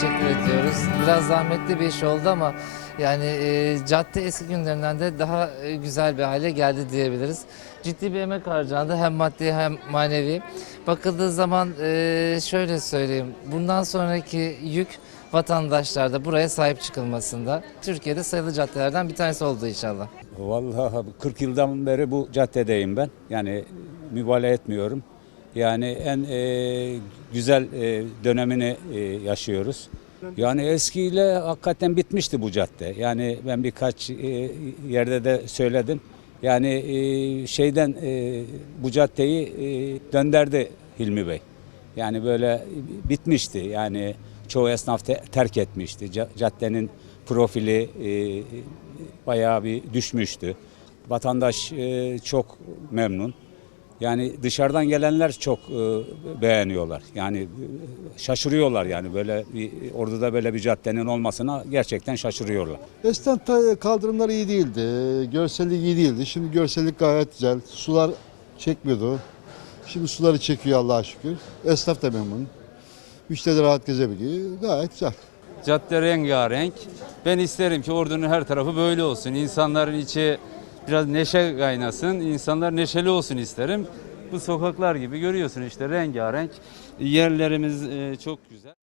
teşekkür ediyoruz. Biraz zahmetli bir iş oldu ama yani e, cadde eski günlerinden de daha e, güzel bir hale geldi diyebiliriz. Ciddi bir emek harcandı hem maddi hem manevi. Bakıldığı zaman e, şöyle söyleyeyim. Bundan sonraki yük vatandaşlarda buraya sahip çıkılmasında. Türkiye'de sayılı caddelerden bir tanesi oldu inşallah. Vallahi 40 yıldan beri bu caddedeyim ben. Yani mübalağa etmiyorum. Yani en e, güzel e, dönemini e, yaşıyoruz. Yani eskiyle hakikaten bitmişti bu cadde. Yani ben birkaç e, yerde de söyledim. Yani e, şeyden e, bu caddeyi e, dönderdi Hilmi Bey. Yani böyle bitmişti. Yani çoğu esnaf te- terk etmişti. Ca- Caddenin profili e, bayağı bir düşmüştü. Vatandaş e, çok memnun. Yani dışarıdan gelenler çok e, beğeniyorlar. Yani e, şaşırıyorlar yani böyle bir, orada böyle bir caddenin olmasına gerçekten şaşırıyorlar. Eskiden kaldırımlar iyi değildi. Görsellik iyi değildi. Şimdi görsellik gayet güzel. Sular çekmiyordu. Şimdi suları çekiyor Allah'a şükür. Esnaf da memnun. Müşteri de rahat gezebiliyor. Gayet güzel. Cadde rengarenk. Ben isterim ki Ordu'nun her tarafı böyle olsun. İnsanların içi biraz neşe kaynasın. İnsanlar neşeli olsun isterim. Bu sokaklar gibi görüyorsun işte rengarenk. Yerlerimiz e, çok güzel.